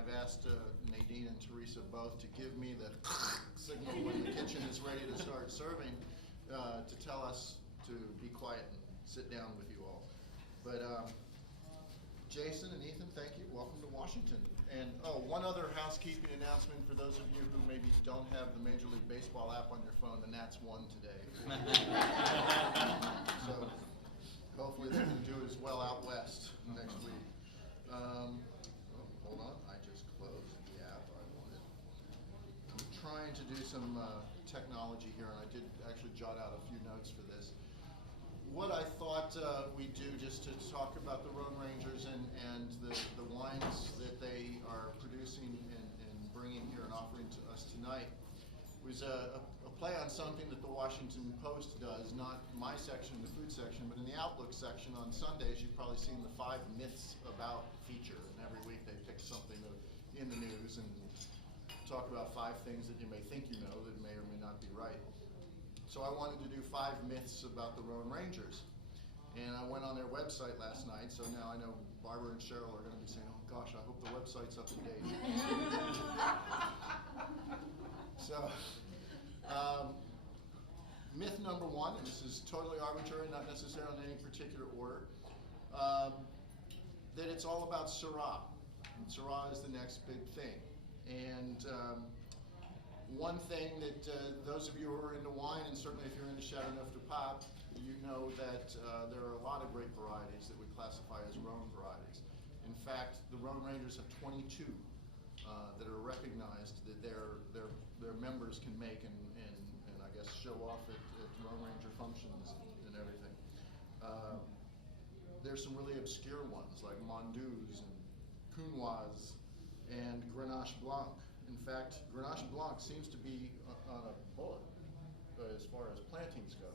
I've asked Nadine and Teresa both to give me the signal when the kitchen is ready to start serving, to tell us to be quiet and sit down with you all. But Jason and Ethan, thank you. Welcome to Washington. And oh, one other housekeeping announcement for those of you who maybe don't have the Major League Baseball app on your phone. The Nats won today. So hopefully they can do as well out west next week. Oh, hold on, I just closed the app I wanted. I'm trying to do some technology here, and I did actually jot out a few notes for this. What I thought we'd do just to talk about the Rhone Rangers and the wines that they are producing and bringing here and offering to us tonight was a play on something that the Washington Post does, not my section, the food section, but in the Outlook section on Sundays. You've probably seen the 5 myths about feature, and every week they pick something in the news and talk about 5 things that you may think you know that may or may not be right. So I wanted to do 5 myths about the Rhone Rangers. And I went on their website last night, so now I know Barbara and Cheryl are going to be saying, oh gosh, I hope the website's up to date. So, myth number 1, and this is totally arbitrary, not necessarily in any particular order, that it's all about Syrah. And Syrah is the next big thing. And one thing that those of you who are into wine, and certainly if you're into Chateauneuf du Pape, you know that there are a lot of great varieties that we classify as Rhone varieties. In fact, the Rhone Rangers have 22 that are recognized that their members can make and I guess show off at Rhone Ranger functions and everything. There's some really obscure ones like Mondouse and Cunoise and Grenache Blanc. In fact, Grenache Blanc seems to be on a bullet as far as plantings go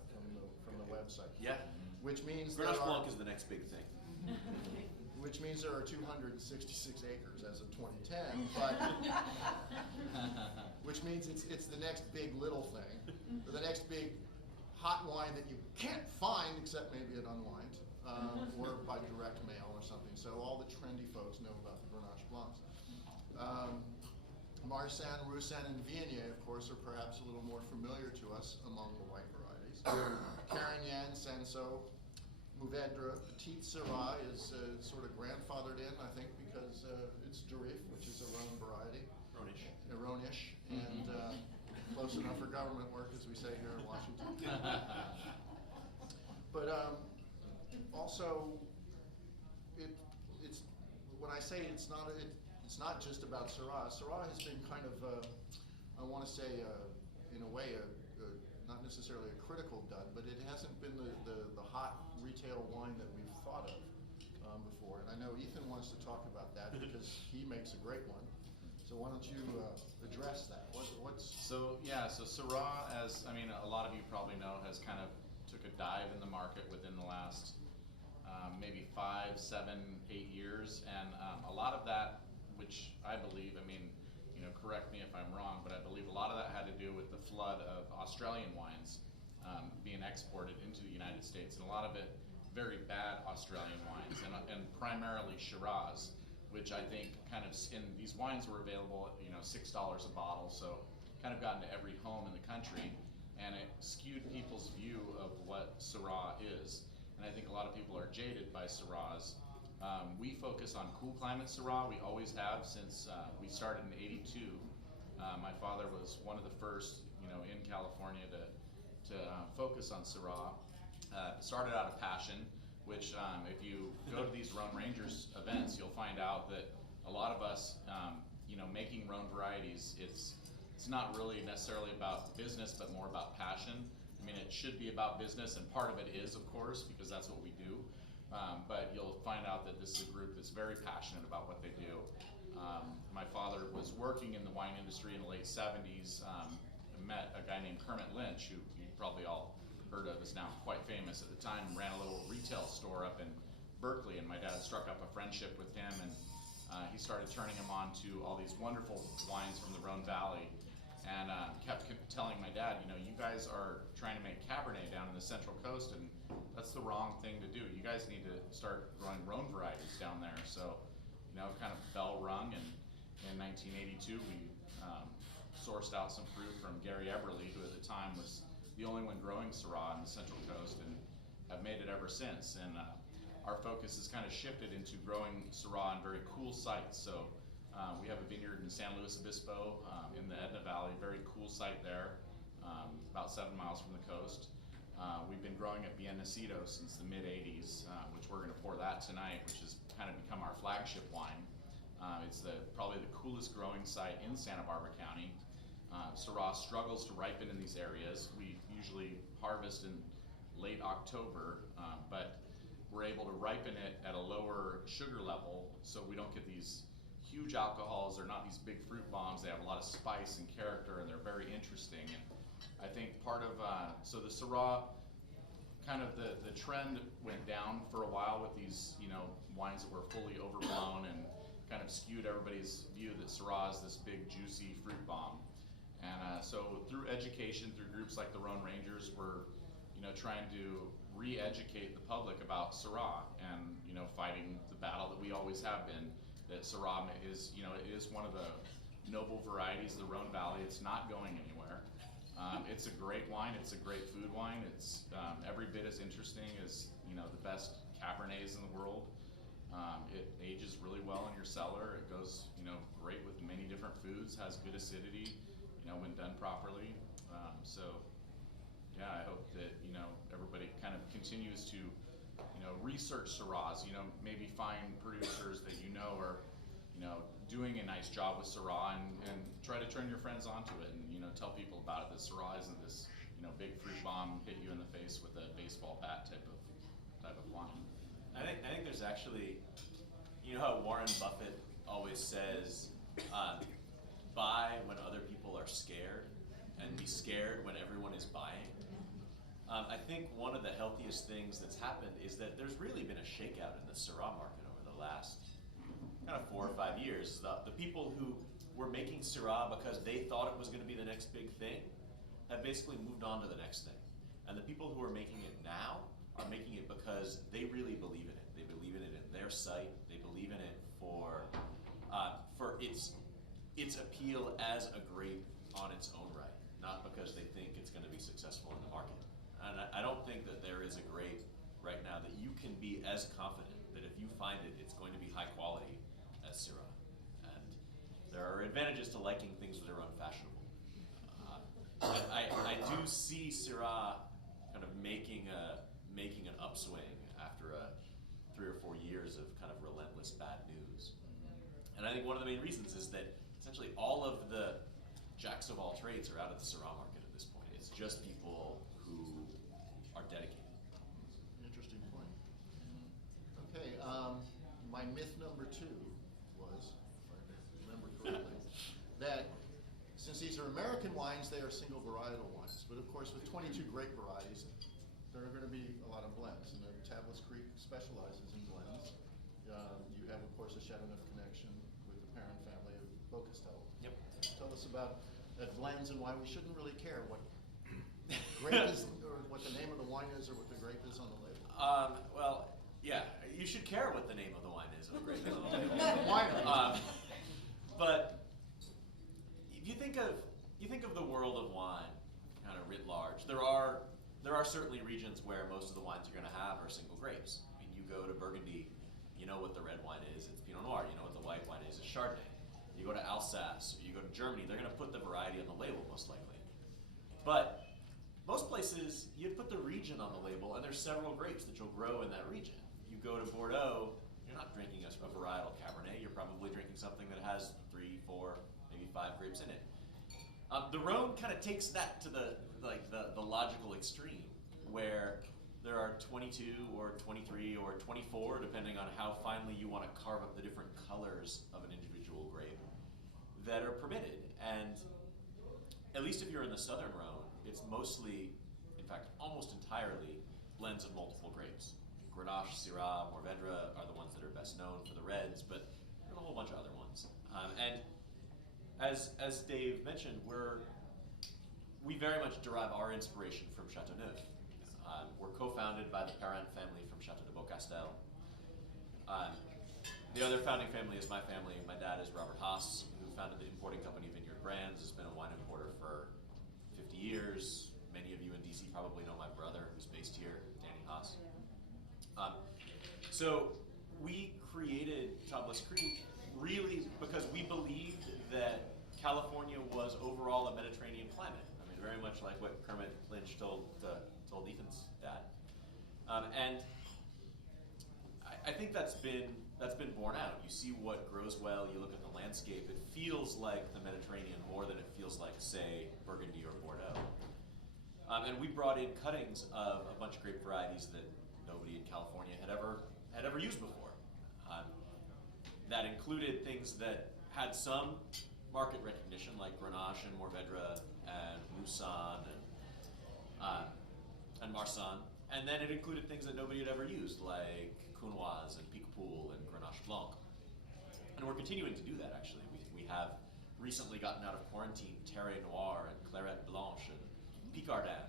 from the website. Yeah. Which means Grenache Blanc is the next big thing. Which means there are 266 acres as of 2010, but which means it's the next big little thing, or the next big hot wine that you can't find except maybe at Unwind or by direct mail or something. So all the trendy folks know about the Grenache Blancs. Marsanne, Roussanne, and Viognier, of course, are perhaps a little more familiar to us among the white varieties. Carignan, Cinsault, Mourvedre, Petit Syrah is sort of grandfathered in, I think, because it's Durif, which is a Rhone variety. Rhone-ish. Rhone-ish, and close enough for government work, as we say here in Washington. But also, it's when I say it's not just about Syrah. Syrah has been kind of, I want to say, in a way, not necessarily a critical dud, but it hasn't been the hot retail wine that we've thought of before. And I know Ethan wants to talk about that because he makes a great one. So why don't you address that? So Syrah, as a lot of you probably know, has kind of took a dive in the market within the last maybe 5, 7, 8 years, and a lot of that, which I believe, correct me if I'm wrong, but I believe a lot of that had to do with the flood of Australian wines being exported into the United States, and a lot of it very bad Australian wines, and primarily Shiraz, which I think and these wines were available at $6 a bottle, so kind of got into every home in the country, and it skewed people's view of what Syrah is. And I think a lot of people are jaded by Syrahs. We focus on cool climate Syrah. We always have since we started in '82. My father was one of the first, in California to focus on Syrah. Started out of passion, which if you go to these Rhone Rangers events, you'll find out that a lot of us, making Rhone varieties, it's not really necessarily about business, but more about passion. It should be about business, and part of it is, of course, because that's what we do. But you'll find out that this is a group that's very passionate about what they do. My father was working in the wine industry in the late '70s. Met a guy named Kermit Lynch, who you probably all heard of, is now quite famous. At the time, ran a little retail store up in Berkeley, and my dad struck up a friendship with him, and he started turning him on to all these wonderful wines from the Rhone Valley. And kept telling my dad, you guys are trying to make Cabernet down in the Central Coast, and that's the wrong thing to do. You guys need to start growing Rhone varieties down there. So, kind of bell rung, in 1982, we sourced out some fruit from Gary Eberly, who at the time was the only one growing Syrah on the Central Coast, and have made it ever since. And our focus has kind of shifted into growing Syrah on very cool sites. So we have a vineyard in San Luis Obispo in the Edna Valley, very cool site there, about 7 miles from the coast. We've been growing at Bien Nacido since the mid-'80s, which we're going to pour that tonight, which has kind of become our flagship wine. It's probably the coolest growing site in Santa Barbara County. Syrah struggles to ripen in these areas. We usually harvest in late October, but we're able to ripen it at a lower sugar level, so we don't get these huge alcohols. They're not these big fruit bombs. They have a lot of spice and character, and they're very interesting. And I think part of, so the Syrah, kind of the trend went down for a while with these, wines that were fully overblown and kind of skewed everybody's view that Syrah is this big, juicy fruit bomb. And so through education, through groups like the Rhone Rangers, we're, trying to re-educate the public about Syrah and, fighting the battle that we always have been, that Syrah is, it is one of the noble varieties of the Rhone Valley. It's not going anywhere. It's a great wine. It's a great food wine. It's every bit as interesting as, the best Cabernets in the world. It ages really well in your cellar. It goes, great with many different foods, has good acidity, when done properly. So, yeah, I hope that, everybody kind of continues to, research Syrahs, maybe find producers that are, doing a nice job with Syrah and try to turn your friends onto it and, tell people about it, that Syrah isn't this, big fruit bomb, hit you in the face with a baseball bat type of wine. I think there's actually, how Warren Buffett always says, buy when other people are scared and be scared when everyone is buying. I think one of the healthiest things that's happened is that there's really been a shakeout in the Syrah market over the last kind of 4 or 5 years. The people who were making Syrah because they thought it was going to be the next big thing have basically moved on to the next thing. And the people who are making it now are making it because they really believe in it. They believe in it in their site. They believe in it for its appeal as a grape on its own right, not because they think it's going to be successful in the market. And I don't think that there is a grape right now that you can be as confident that if you find it, it's going to be high quality as Syrah. And there are advantages to liking things that are unfashionable. I do see Syrah kind of making an upswing after 3 or 4 years of kind of relentless bad news. And I think one of the main reasons is that essentially all of the jacks of all trades are out of the Syrah market at this point. It's just people who are dedicated. Interesting point. Okay, my myth number 2 was, if I remember correctly, that since these are American wines, they are single varietal wines. But of course, with 22 grape varieties, there are going to be a lot of blends. And Tablas Creek specializes in blends. You have, of course, a Chateauneuf connection with the parent family of Beaucastel. Yep. Tell us about that blends and why we shouldn't really care what grape is, or what the name of the wine is, or what the grape is on the label. Well, yeah, you should care what the name of the wine is or the grape is on the label. Winery. But you think of the world of wine kind of writ large. There are certainly regions where most of the wines you're going to have are single grapes. I mean, you go to Burgundy, you know what the red wine is, it's Pinot Noir. You know what the white wine is, it's Chardonnay. You go to Alsace, or you go to Germany, they're going to put the variety on the label most likely. But most places, you'd put the region on the label, and there's several grapes that you'll grow in that region. You go to Bordeaux, you're not drinking a varietal Cabernet, you're probably drinking something that has 3, 4, maybe 5 grapes in it. The Rhone kind of takes that to the logical extreme, where there are 22 or 23 or 24, depending on how finely you want to carve up the different colors of an individual grape, that are permitted. And at least if you're in the southern Rhone, it's mostly, in fact, almost entirely blends of multiple grapes. Grenache, Syrah, Mourvedre are the ones that are best known for the reds, but there's a whole bunch of other ones. And as Dave mentioned, we very much derive our inspiration from Chateauneuf. We're co-founded by the Parent family from Chateau de Beaucastel. The other founding family is my family. My dad is Robert Haas, who founded the importing company Vineyard Brands, has been a wine importer for 50 years. Many of you in DC probably know my brother, who's based here, Danny Haas. So we created Chablis Creek really because we believed that California was overall a Mediterranean climate. I mean, very much like what Kermit Lynch told Ethan's dad. And I think that's been borne out. You see what grows well, you look at the landscape, it feels like the Mediterranean more than it feels like, say, Burgundy or Bordeaux. And we brought in cuttings of a bunch of grape varieties that nobody in California had ever used before. That included things that had some market recognition, like Grenache and Mourvedre and Roussanne and Marsanne. And then it included things that nobody had ever used, like Counoise and Picpoul and Grenache Blanc. And we're continuing to do that, actually. We have recently gotten out of quarantine Terre Noire and Clairette Blanche and Picardin.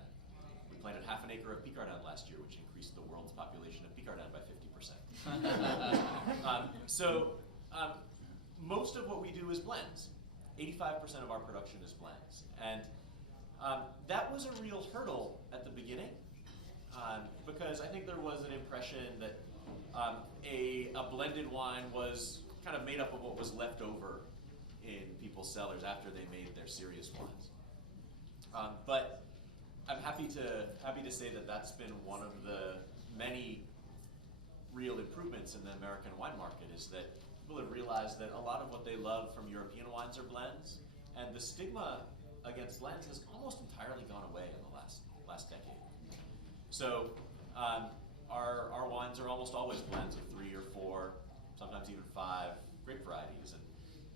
We planted half an acre of Picardin last year, which increased the world's population of Picardin by 50%. Most of what we do is blends. 85% of our production is blends. And that was a real hurdle at the beginning, because I think there was an impression that a blended wine was kind of made up of what was left over in people's cellars after they made their serious wines. But I'm happy to say that that's been one of the many real improvements in the American wine market, is that people have realized that a lot of what they love from European wines are blends, and the stigma against blends has almost entirely gone away in the last decade. So our wines are almost always blends of 3 or 4, sometimes even 5 grape varieties. And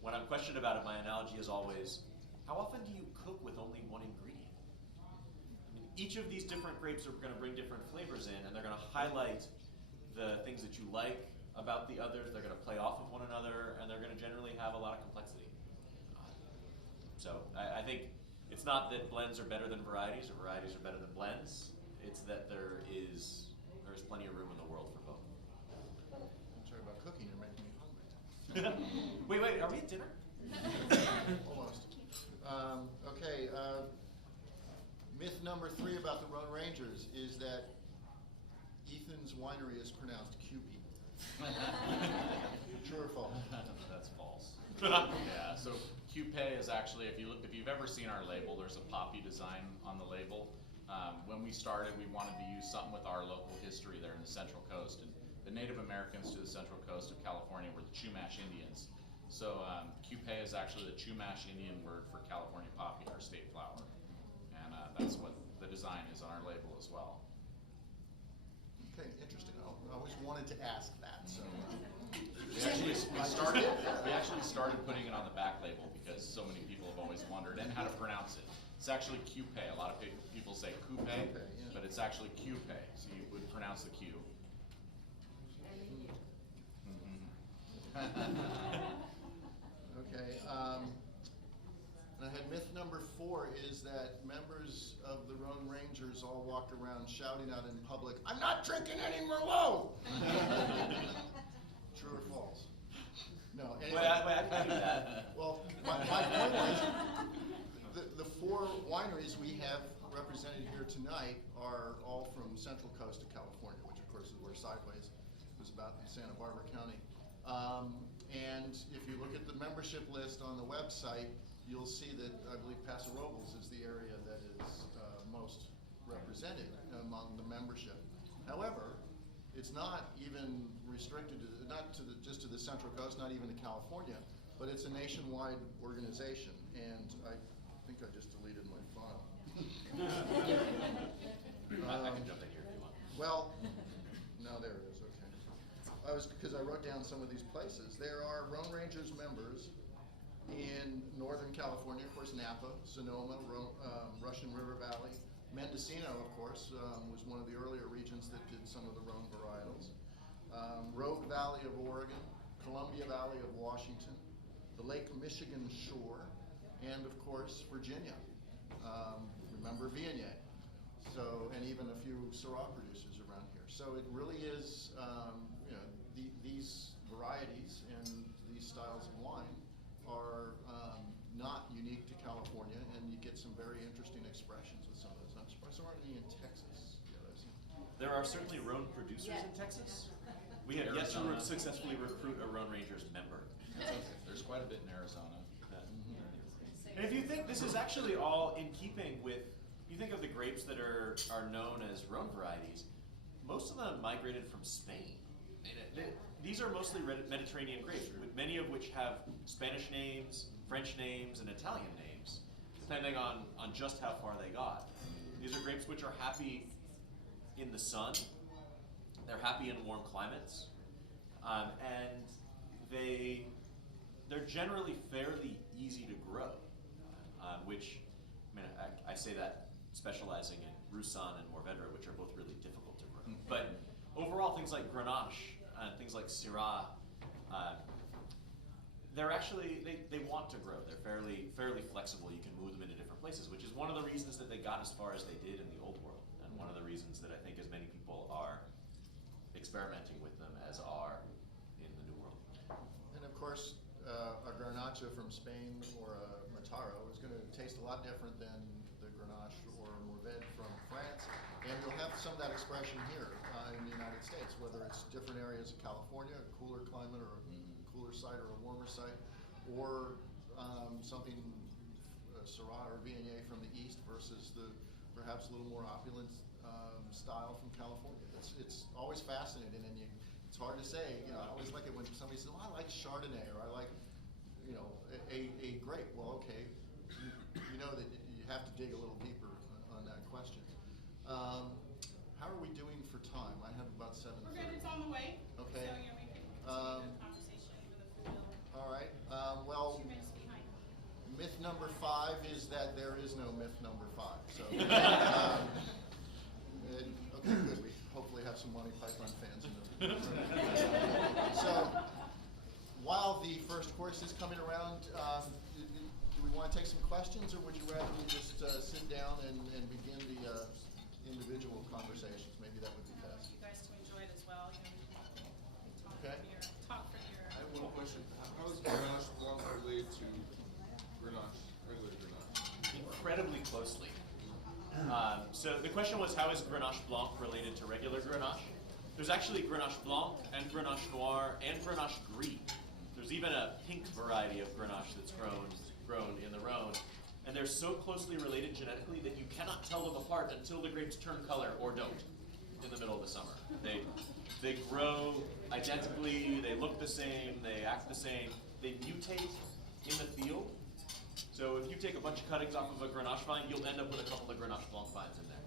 when I'm questioned about it, my analogy is always, how often do you cook with only one ingredient? I mean, each of these different grapes are going to bring different flavors in, and they're going to highlight the things that you like about the others. They're going to play off of one another, and they're going to generally have a lot of complexity. So I think it's not that blends are better than varieties or varieties are better than blends. It's that there's plenty of room in the world for both. I'm sorry about cooking, you're making me hungry. Wait, are we at dinner? Almost. Okay, myth number 3 about the Rhone Rangers is that Ethan's winery is pronounced Cupid. True or false? That's false. Yeah, so Cupé is actually, if you've ever seen our label, there's a poppy design on the label. When we started, we wanted to use something with our local history there in the Central Coast. And the Native Americans to the Central Coast of California were the Chumash Indians. So Cupé is actually the Chumash Indian word for California poppy, our state flower. And that's what the design is on our label as well. Okay, interesting. I always wanted to ask that. So We actually started putting it on the back label because so many people have always wondered and how to pronounce it. It's actually Cupé. A lot of people say coupe, yeah. but it's actually Cupé. So you would pronounce the Q. Okay. And I had myth number 4 is that members of the Rhone Rangers all walked around shouting out in public, "I'm not drinking any Merlot!" True or false? No. Anyway. Wait, I can do that. Well, my point is, the 4 wineries we have represented here tonight are all from Central Coast of California, which of course is where Sideways was about in Santa Barbara County. And if you look at the membership list on the website, you'll see that I believe Paso Robles is the area that is most represented among the membership. However, it's not even restricted to just to the Central Coast, not even to California, but it's a nationwide organization. And I think I just deleted my file. I can jump in here if you want. Well, no, there it is. Okay. Because I wrote down some of these places. There are Rhone Rangers members in Northern California, of course, Napa, Sonoma, Russian River Valley. Mendocino, of course, was one of the earlier regions that did some of the Rhone varietals. Rogue Valley of Oregon, Columbia Valley of Washington, the Lake Michigan shore, and of course, Virginia. Remember Viognier. So, and even a few Syrah producers around here. So it really is, these varieties in these styles of wine are not unique to California, and you get some very interesting expressions with some of those. I'm surprised there aren't any in Texas yet. There are certainly Rhone producers in Texas. We have yet to Arizona. Successfully recruit a Rhone Rangers member. There's quite a bit in Arizona. And if you think this is actually all in keeping with, you think of the grapes that are known as Rhone varieties, most of them migrated from Spain. These are mostly Mediterranean grapes, many of which have Spanish names, French names, and Italian names, depending on just how far they got. These are grapes which are happy in the sun, they're happy in warm climates, and they're generally fairly easy to grow, which, I mean, I say that specializing in Rhone and Mourvedre, which are both really difficult to grow. But overall, things like Grenache and things like Syrah, they're actually, they want to grow. They're fairly flexible. You can move them into different places, which is one of the reasons that they got as far as they did in the old world, and one of the reasons that I think as many people are experimenting with them as are in the New World. And of course, a Garnacha from Spain or a Mataro is going to taste a lot different than the Grenache or Mourvedre from France, and you'll have some of that expression here in the United States, whether it's different areas of California, a cooler climate or a cooler site or a warmer site, or something Syrah or Viognier from the east versus the perhaps a little more opulent style from California. It's always fascinating, and it's hard to say. You know, I always like it when somebody says, "Oh, I like Chardonnay," or "I like, you know, a grape." Well, okay, you know that you have to dig a little deeper on that question. How are we doing for time? I have about 7:30. We're good. It's on the way. Okay. So yeah, we can continue the conversation with the food bill. All right. Well, 2 minutes behind. myth number 5 is that there is no myth number 5. So, okay, good. We hopefully have some Monty Python fans in the room. So, while the first course is coming around, do we want to take some questions, or would you rather we just sit down and begin the individual conversations? Maybe that would be I want best. you guys to enjoy it as well. You know, Okay. talk for your. I have one question. How is Grenache Blanc related to Grenache, regular Grenache? Incredibly closely. So the question was, how is Grenache Blanc related to regular Grenache? There's actually Grenache Blanc and Grenache Noir and Grenache Gris. There's even a pink variety of Grenache that's grown in the Rhone. And they're so closely related genetically that you cannot tell them apart until the grapes turn color or don't in the middle of the summer. They grow identically, they look the same, they act the same, they mutate in the field. So if you take a bunch of cuttings off of a Grenache vine, you'll end up with a couple of Grenache Blanc vines in there.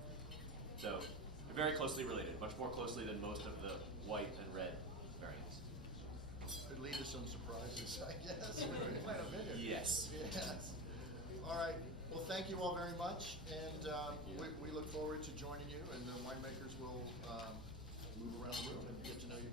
So they're very closely related, much more closely than most of the white and red variants. Could lead to some surprises, I guess, when we plan a vineyard. Yes. Yes. All right. Well, thank you all very much, and we look forward to joining you, and the winemakers will move around the room and get to know you